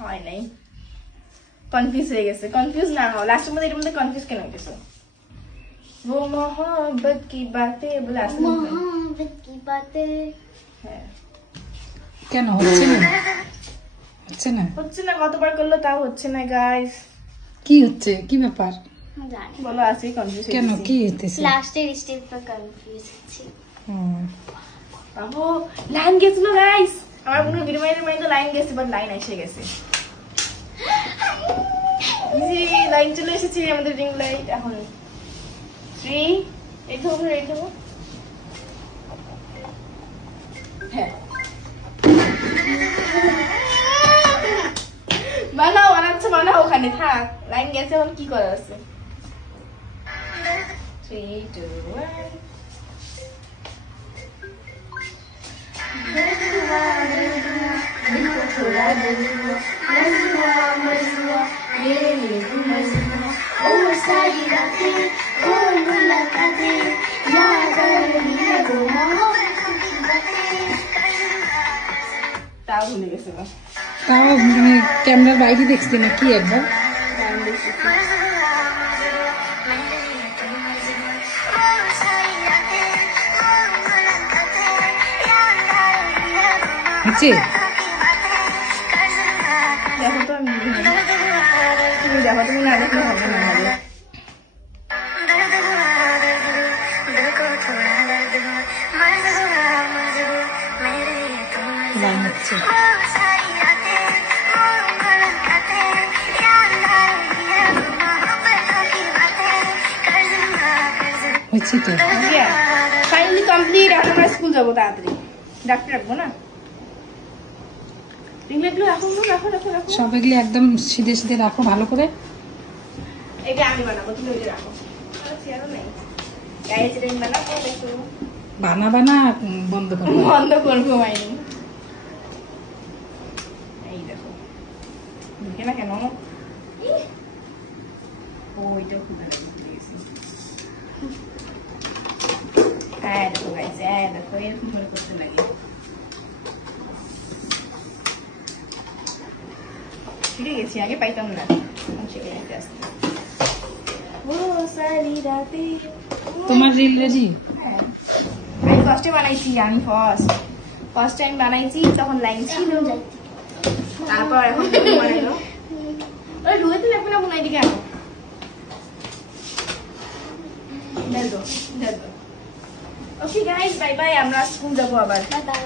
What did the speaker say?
হয় নাই, কনফিউজ হয়ে গেছে। কনফিউজ না হও, লাস্টের মধ্যে এর মধ্যে কনফিউজ কেন হইতেছো? वो मोहब्बत की बातें বলে আসলে मोहब्बत की बातें। হ্যাঁ, কেন হচ্ছে না? হচ্ছে না, কতবার করলো তাও হচ্ছে না গাইস। কি হচ্ছে, কি ব্যাপার জানি বলো, আসি কনফিউজ কেন, কি হইতেছে? লাস্টের স্টেপটা কনফিউজ হচ্ছে। বাবু লাইন গেছিল গাইস, আমার মনে হয় বিরমাইনের মাইন্ডে লাইন গেছে, বাট লাইন এসে গেছে। ইজি, লাইন চলে এসেছে আমাদের রিং লাইট। এখন 3 রেডি হবো। হ্যাঁ, বানাও ওখানে থাক, লাইন গেছে, এখন কি করার আছে? 3 2 1 তাও ভুলে গেছে। তাও মানে ক্যামেরার বাইরে দেখছি না কি একবার। হচ্ছে দেখো তো, তুমি দেখো, তুমি না দেখলে হবে না আমাদের। লাইন হচ্ছে হচ্ছে তো ফাইনালি কমপ্লিট। এখন আমরা স্কুল যাবো তাড়াতাড়ি, ডাক্তার রাখবো না। রাখো। সব এগুলি একদম সিধে সিধে রাখো ভালো করে। এটা আমি বানাবো, তুমি ওইটা রাখো। বানা বন্ধ করবো মাইনি। এই দেখো, দেখে না কেন ওইটা খুব ভালো লেগেছে। হ্যাঁ দেখো গাইস, দেখো এরকম করে করতে লাগে। শিখে গেছি, আগে পাইতাম না, শিখে গেছি আস্তে। তোমার রিল রেডি? হ্যাঁ, আমি ফার্স্টে বানাইছি, ফার্স্ট টাইম বানাইছি, তখন লাইন ছিল, তারপর এখন বানাইলো। ওই রুয়েতে লাগবে না মনে হয়, এদিকে আনো। ওকে গাইস, বাই বাই, আমরা স্কুল যাবো আবার। Bye bye.